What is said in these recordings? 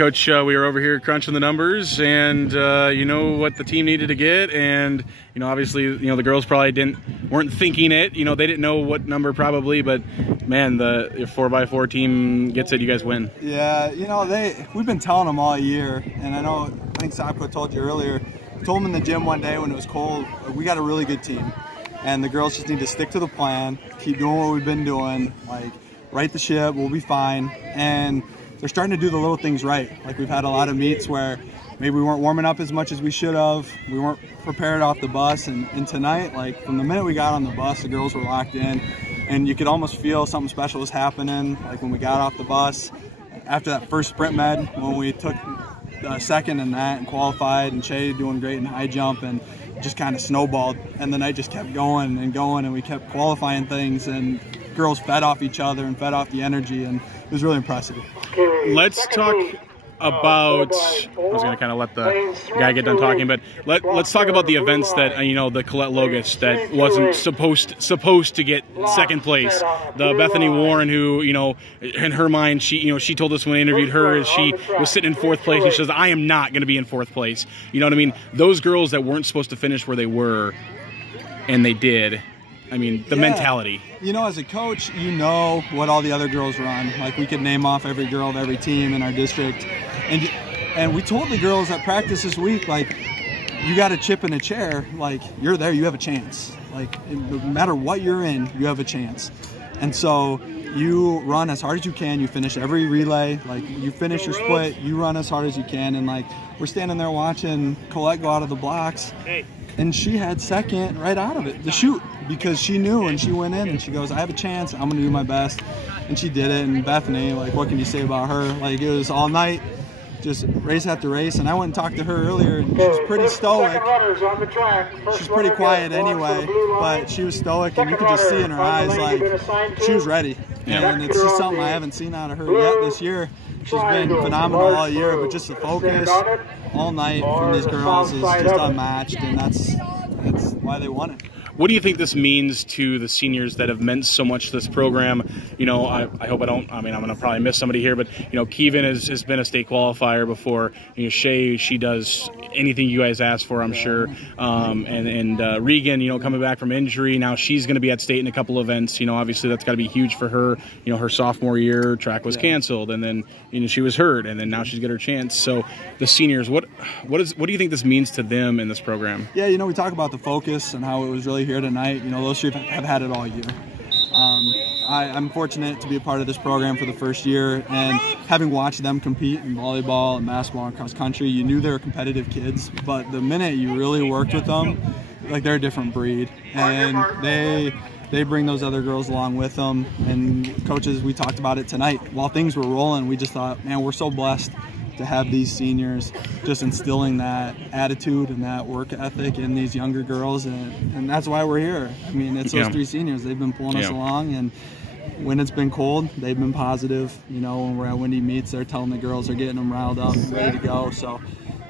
Coach, we were over here crunching the numbers, and you know what the team needed to get, and you know obviously the girls probably weren't thinking it. You know they didn't know what number probably, but man, the 4x4 team gets it. You guys win. Yeah, you know we've been telling them all year, and I think Sakura told you earlier. I told them in the gym one day when it was cold, we got a really good team, and the girls just need to stick to the plan, keep doing what we've been doing, like right the ship, we'll be fine. And they're starting to do the little things right. Like we've had a lot of meets where maybe we weren't warming up as much as we should have. We weren't prepared off the bus. And tonight, like from the minute we got on the bus, the girls were locked in. And you could almost feel something special was happening. Like when we got off the bus, after that first sprint med, when we took second in that and qualified, and Shay doing great in high jump, and just kind of snowballed. And the night just kept going and going, and we kept qualifying things, and girls fed off each other and fed off the energy, and it was really impressive. Let's talk about, I was going to kind of let the guy get done talking, but let's talk about the events that, the Colette Logus that wasn't supposed to get second place. The Bethany Warren, who, in her mind, she told us when we interviewed her, she was sitting in fourth place. She says, I am not going to be in fourth place. You know what I mean? Those girls that weren't supposed to finish where they were, and they did. I mean, the mentality. As a coach, what all the other girls run. Like, we could name off every girl of every team in our district. And we told the girls at practice this week, like, you got a chip in a chair. Like, you're there, you have a chance. Like, no matter what you're in, you have a chance. And so you run as hard as you can. You finish every relay. Like, you finish your split, you run as hard as you can. And, like, we're standing there watching Colette go out of the blocks. And she had second right out of it, the shoot, because she knew, and she went in and she goes, I have a chance, I'm gonna do my best. And she did it. And Bethany, like, what can you say about her? Like, it was all night, just race after race. And I went and talked to her earlier, and she was pretty stoic. She's pretty quiet anyway, but she was stoic, and you could just see in her eyes, like, she was ready. And it's just something I haven't seen out of her yet this year. She's been phenomenal all year, but just the focus all night from these girls is just unmatched, and that's why they won it. What do you think this means to the seniors that have meant so much to this program? I hope I'm going to probably miss somebody here, but, Kevin has been a state qualifier before. Shay, she does anything you guys ask for, I'm sure. And Regan, coming back from injury. Now she's going to be at state in a couple events. Obviously that's got to be huge for her. Her sophomore year, track was canceled, and then, she was hurt, and then now she's got her chance. So the seniors, what do you think this means to them in this program? Yeah, we talk about the focus and how it was really here tonight. Those three have had it all year. I'm fortunate to be a part of this program for the first year, and having watched them compete in volleyball and basketball and cross country, you knew they were competitive kids, but the minute you really worked with them, like, they're a different breed, and they bring those other girls along with them. And coaches, we talked about it tonight. While things were rolling, we just thought, man, we're so blessed to have these seniors just instilling that attitude and that work ethic in these younger girls, and that's why we're here. I mean, it's those three seniors. They've been pulling us along, and when it's been cold, they've been positive. When we're at Windy Meets, they're telling the girls, they're getting them riled up and ready to go. So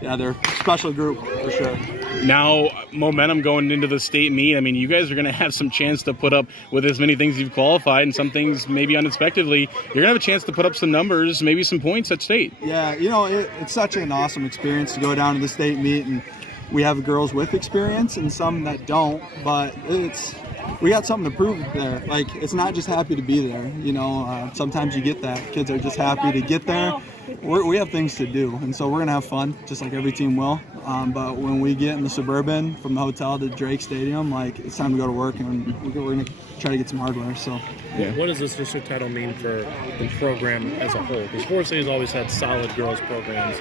yeah, they're a special group for sure. Now, momentum going into the state meet. I mean, you guys are going to have some chance to put up with as many things you've qualified, and some things maybe unexpectedly. You're going to have a chance to put up some numbers, maybe some points at state. Yeah, it's such an awesome experience to go down to the state meet, and we have girls with experience and some that don't, but we got something to prove there. Like, it's not just happy to be there. Sometimes you get that. Kids are just happy to get there. We have things to do, and so we're going to have fun, just like every team will. But when we get in the Suburban from the hotel to Drake Stadium, like, it's time to go to work, and we're going to try to get some hardware. So, yeah. What does this district title mean for the program as a whole? Because Forest City's always had solid girls programs.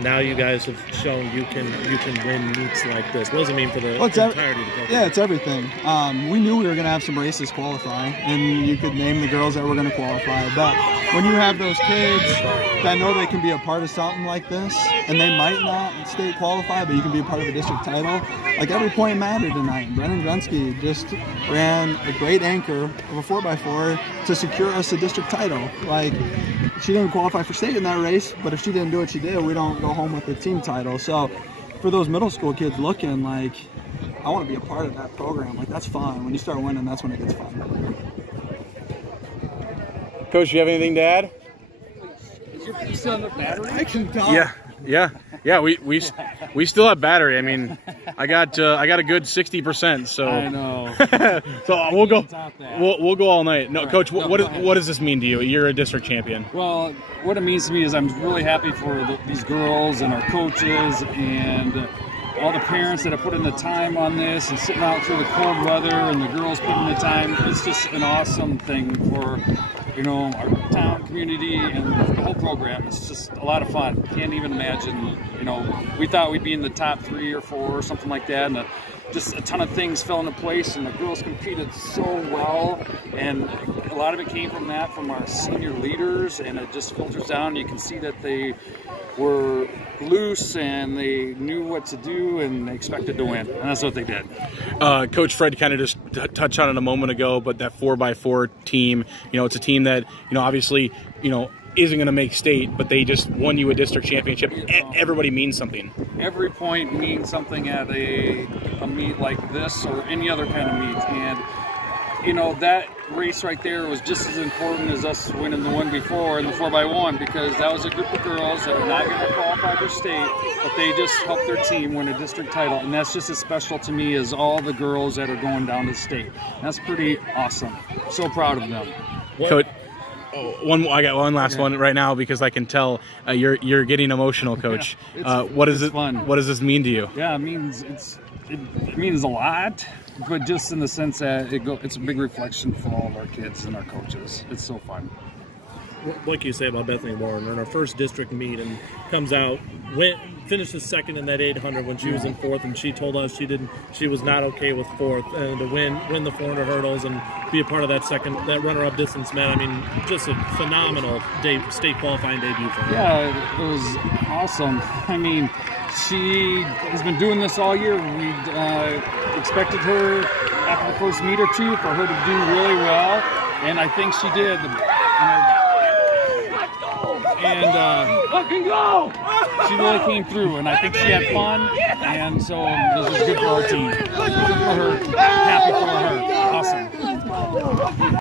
Now you guys have shown you can win meets like this. What does it mean for the entirety of the program? Yeah, it's everything. We knew we were going to have some races qualify, and you could name the girls that were going to qualify. But when you have those kids that know they can be a part of something like this, and they might not state qualify, but you can be a part of a district title, like, every point mattered tonight. Brennan Grunsky just ran a great anchor of a 4x4 to secure us a district title. Like, she didn't qualify for state in that race, but if she didn't do what she did, we don't go home with the team title. So for those middle school kids looking, like, I want to be a part of that program. Like, that's fun. When you start winning, that's when it gets fun. Coach, do you have anything to add? You still have the battery? I can tell. Yeah. We still have battery. I mean, I got a good 60%. So I know. so we'll go all night. No, Coach. What does this mean to you? You're a district champion. Well, what it means to me is I'm really happy for these girls and our coaches and all the parents that have put in the time on this and sitting out through the cold weather, and the girls putting in the time. It's just an awesome thing for, you know, our town, community, and the whole program. It's just a lot of fun. Can't even imagine, you know, we thought we'd be in the top 3 or 4 or something like that, and just a ton of things fell into place, and the girls competed so well, and a lot of it came from our senior leaders, and it just filters down. You can see that they were loose and they knew what to do and they expected to win, and that's what they did. Coach Fred kind of just touched on it a moment ago, but that 4x4 team, you know, it's a team that, you know, obviously, you know, isn't going to make state, but they just won you a district championship. Everybody means something. Every point means something at a meet like this or any other kind of meet, and you know, that race right there was just as important as us winning the one before in the 4x1, because that was a group of girls that are not going to qualify for state, but they just helped their team win a district title, and that's just as special to me as all the girls that are going down to state. That's pretty awesome. So proud of them. Coach, I got one last one right now, because I can tell you're getting emotional, Coach. What does this mean to you? Yeah, it means a lot. But just in the sense that it's a big reflection for all of our kids and our coaches. It's so fun. Like you say about Bethany Warren, in our first district meet, and comes out, finishes second in that 800 when she was in 4th, and she told us she was not okay with 4th, and to win the 400 hurdles and be a part of that runner-up distance man. I mean, just a phenomenal state qualifying debut for her. Yeah, it was awesome. I mean, she has been doing this all year. We expected her after the first meet or two for her to do really well, and I think she did. She really came through, and I think she had fun, and so this was good for our team. Good for her. Happy for her. Awesome.